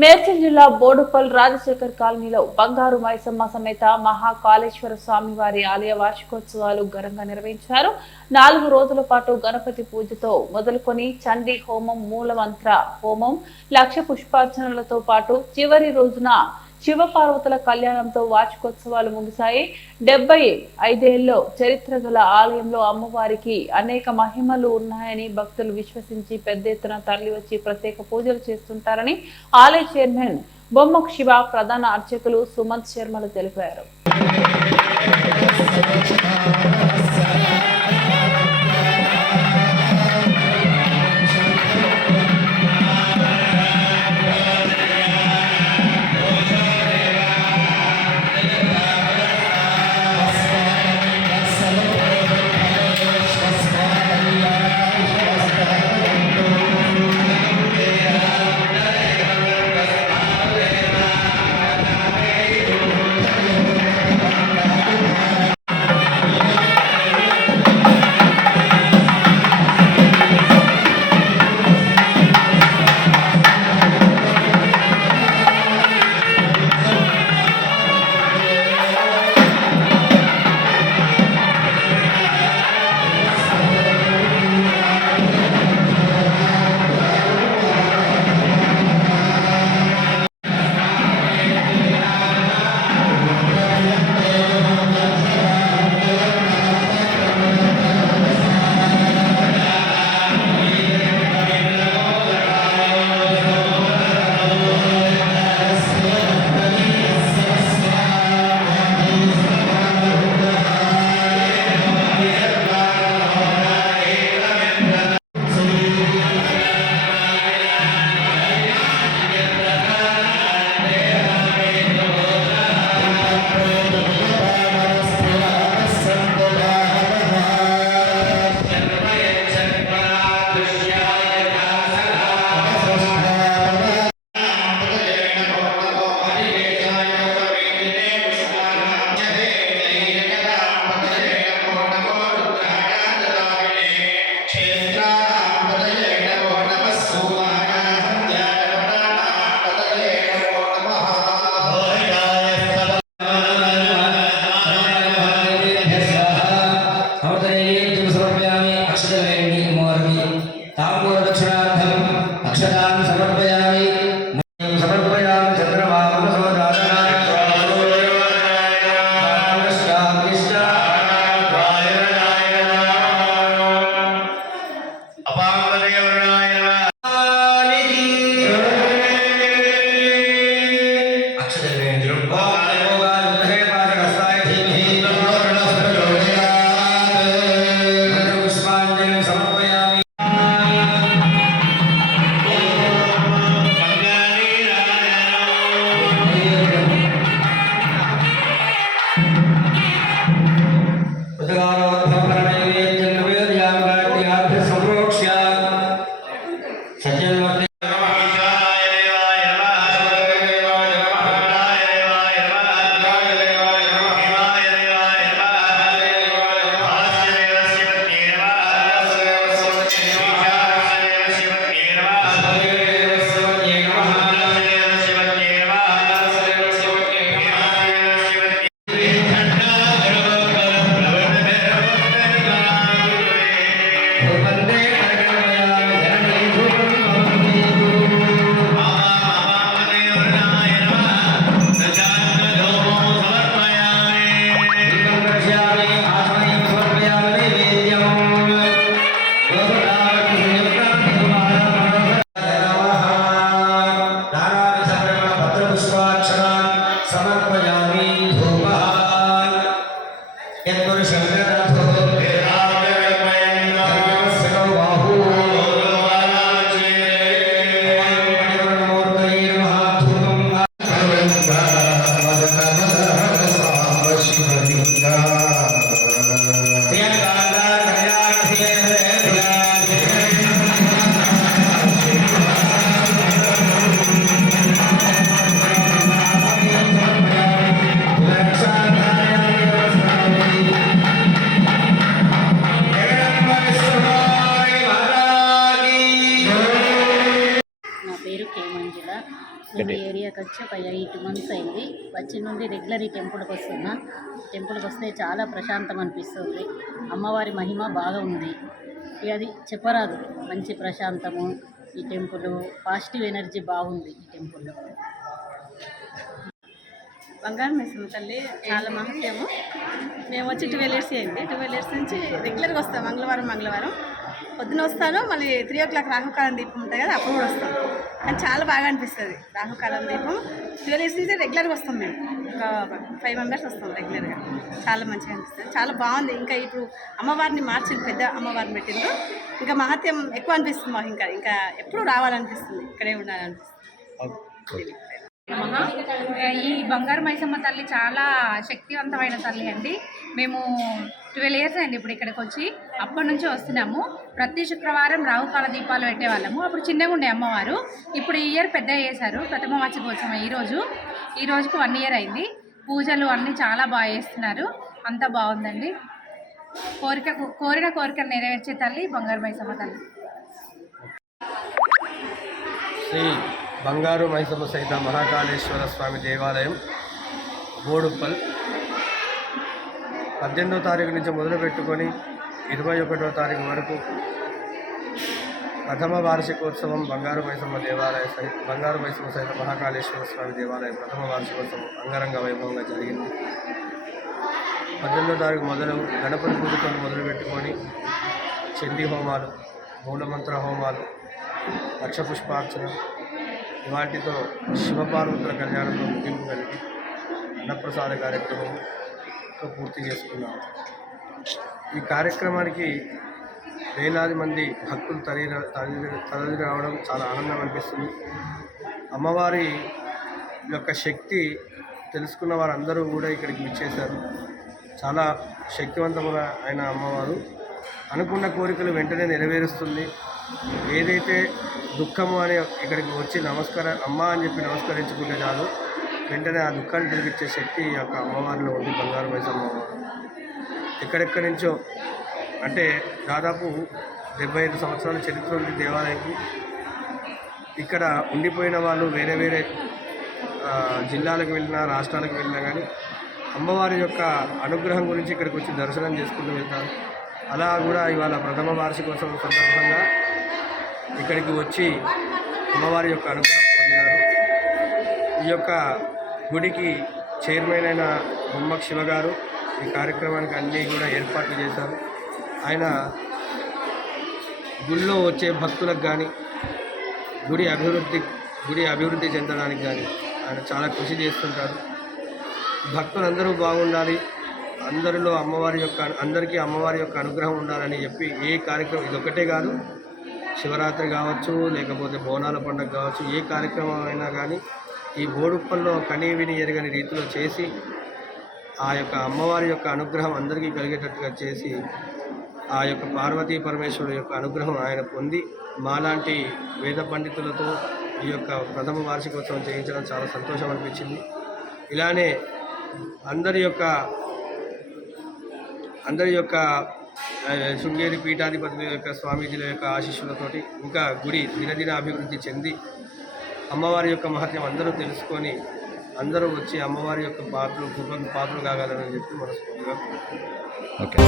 మేడ్చల్ జిల్లా బోడుపల్ రాజశేఖర్ కాలనీలో బంగారు మైసమ్మ సమేత మహాకాళేశ్వర స్వామి వారి ఆలయ వార్షికోత్సవాలు ఘనంగా నిర్వహించారు. నాలుగు రోజుల పాటు గణపతి పూజతో మొదలుకొని చండీ హోమం మూలమంత్ర హోమం లక్ష పుష్పార్చనలతో పాటు చివరి రోజున శివపార్వతుల కళ్యాణంతో వార్షికోత్సవాలు ముగిశాయి. డెబ్బై ఐదేళ్ళలో చరిత్ర గల ఆలయంలో అమ్మవారికి అనేక మహిమలు ఉన్నాయని భక్తులు విశ్వసించి పెద్ద ఎత్తున తరలివచ్చి ప్రత్యేక పూజలు చేస్తుంటారని ఆలయ చైర్మన్ బొమ్మక్ శివ ప్రధాన అర్చకులు సుమంత్ శర్మలు తెలిపారు. Bye. వచ్చి ఒక ఎయిట్ మంత్స్ అయింది. వచ్చి నుండి రెగ్యులర్ ఈ టెంపుల్కి వస్తున్నా. టెంపుల్కి వస్తే చాలా ప్రశాంతం అనిపిస్తుంది. అమ్మవారి మహిమ బాగా ఉంది. అది చెప్పరాదు. మంచి ప్రశాంతము ఈ టెంపుల్ పాజిటివ్ ఎనర్జీ బాగుంది ఈ టెంపుల్లో. బంగారం వేసాము తల్లి. చాలా మహత్యము మేము వచ్చి ట్వెల్వ్ ఇయర్స్ అయింది. ట్వెల్వ్ ఇయర్స్ నుంచి రెగ్యులర్గా వస్తాం మంగళవారం మంగళవారం. పొద్దున వస్తాను మళ్ళీ త్రీ ఓ క్లాక్ రాహుకాలం దీపం ఉంటుంది కదా అప్పుడు కూడా వస్తాం కానీ చాలా బాగా అనిపిస్తుంది రాహుకాలం దీపం. ట్వెల్వ్ ఇయర్స్ నుంచి రెగ్యులర్గా వస్తాం మేము. ఒక ఫైవ్ మెంబర్స్ వస్తాం రెగ్యులర్గా చాలా మంచిగా అనిపిస్తుంది. చాలా బాగుంది. ఇంకా ఇప్పుడు అమ్మవారిని మార్చింది పెద్ద అమ్మవారిని పెట్టిండ్రు. ఇంకా మహత్యం ఎక్కువ అనిపిస్తుంది మాకు ఇంకా. ఇంకా ఎప్పుడు రావాలనిపిస్తుంది. ఇక్కడే ఉండాలనిపిస్తుంది. ఈ బంగారు మైసమ్మ తల్లి చాలా శక్తివంతమైన తల్లి అండి. మేము ట్వెల్వ్ ఇయర్స్ అయింది ఇప్పుడు ఇక్కడికి వచ్చి. అప్పటి నుంచి వస్తున్నాము. ప్రతి శుక్రవారం రాహుకాల దీపాలు పెట్టేవాళ్ళము. అప్పుడు చిన్నగా ఉండే అమ్మవారు. ఇప్పుడు ఈ ఇయర్ పెద్ద చేశారు. ప్రథమ వార్షికోత్సవం ఈరోజు ఈ రోజుకు వన్ ఇయర్ అయింది. పూజలు అన్నీ చాలా బాగా చేస్తున్నారు. అంతా బాగుందండి. కోరిక కోరిన కోరికలు నెరవేర్చే తల్లి బంగారు మైసమ్మ తల్లి. శ్రీ బంగారు మైసమ్మ సహిత మహాకాళేశ్వర స్వామి దేవాలయం బోడుప్పల్. పద్దెనిమిదో తారీఖు నుంచి మొదలు పెట్టుకొని ఇరవై ఒకటో తారీఖు వరకు ప్రథమ వార్షికోత్సవం బంగారు మైసమ్మ దేవాలయ సహిత బంగారు మైసమ్మ సహిత మహాకాళేశ్వర స్వామి దేవాలయం ప్రథమ వార్షికోత్సవం అంగరంగ వైభవంగా జరిగింది. పద్దెనిమిదో తారీఖు మొదలు గణపతి పూజతో మొదలు పెట్టుకొని చండీ హోమాలు మూలమంత్ర హోమాలు లక్ష పుష్పార్చన వాటితో శివపార్వతుల కళ్యాణంలో ముగింపు కలిగి అన్నప్రసాద కార్యక్రమంతో పూర్తి చేసుకున్నాము ఈ కార్యక్రమానికి వేలాది మంది భక్తులు తరలి తరలి రావడం చాలా ఆనందం అనిపిస్తుంది. అమ్మవారి యొక్క శక్తి తెలుసుకున్న వారందరూ కూడా ఇక్కడికి విచ్చేశారు. చాలా శక్తివంతమైన అయిన అమ్మవారు. అనుకున్న కోరికలు వెంటనే నెరవేరుస్తుంది. ఏదైతే దుఃఖము అని ఇక్కడికి వచ్చి నమస్కార అమ్మ అని చెప్పి నమస్కరించుకుంటే చాలు. వెంటనే ఆ దుఃఖాన్ని తిరిగిచ్చే శక్తి ఈ యొక్క అమ్మవారిలో ఉంది బంగారు వయసు అమ్మవారు. ఎక్కడెక్కడి నుంచో అంటే దాదాపు డెబ్బై ఐదు సంవత్సరాల చరిత్ర ఉంది దేవాలయంకి. ఇక్కడ ఉండిపోయిన వాళ్ళు వేరే వేరే జిల్లాలకు వెళ్ళినా రాష్ట్రాలకు వెళ్ళినా కానీ అమ్మవారి యొక్క అనుగ్రహం గురించి ఇక్కడికి వచ్చి దర్శనం చేసుకుంటూ వెళ్తారు. అలా కూడా ఇవాళ ప్రథమ వార్షికోత్సవం సందర్భంగా ఇక్కడికి వచ్చి అమ్మవారి యొక్క అనుగ్రహం పొందినారు. ఈ యొక్క గుడికి చైర్మన్ అయిన బొమ్మక్ శివ గారు ఈ కార్యక్రమానికి అన్నీ కూడా ఏర్పాట్లు చేశారు. ఆయన గుడిలో వచ్చే భక్తులకు కానీ గుడి అభివృద్ధి గుడి అభివృద్ధి చెందడానికి కానీ ఆయన చాలా కృషి చేస్తుంటారు. భక్తులందరూ బాగుండాలి. అందరిలో అమ్మవారి యొక్క అందరికీ అమ్మవారి యొక్క అనుగ్రహం ఉండాలని చెప్పి ఏ కార్యక్రమం ఇదొకటే కాదు. శివరాత్రి కావచ్చు లేకపోతే బోనాల పండుగ కావచ్చు ఏ కార్యక్రమం అయినా కానీ ఈ బోడుప్పల్లో కనీవిని ఎరగని రీతిలో చేసి ఆ యొక్క అమ్మవారి యొక్క అనుగ్రహం అందరికీ కలిగేటట్టుగా చేసి ఆ యొక్క పార్వతీ పరమేశ్వరుడు యొక్క అనుగ్రహం ఆయన పొంది మాలాంటి వేద పండితులతో ఈ యొక్క ప్రథమ వార్షికోత్సవం చేయించడం చాలా సంతోషం అనిపించింది. ఇలానే అందరి యొక్క అందరి యొక్క శృంగేరి పీఠాధిపతుల యొక్క స్వామీజీల యొక్క ఆశీస్సులతోటి ఇంకా గుడి దినదిన అభివృద్ధి చెంది అమ్మవారి యొక్క మహత్యం అందరూ తెలుసుకొని అందరూ వచ్చి అమ్మవారి యొక్క పాత్రలు కృపకు పాత్రలు కాగలరని చెప్పి మనస్ఫూర్తిగా ఓకే.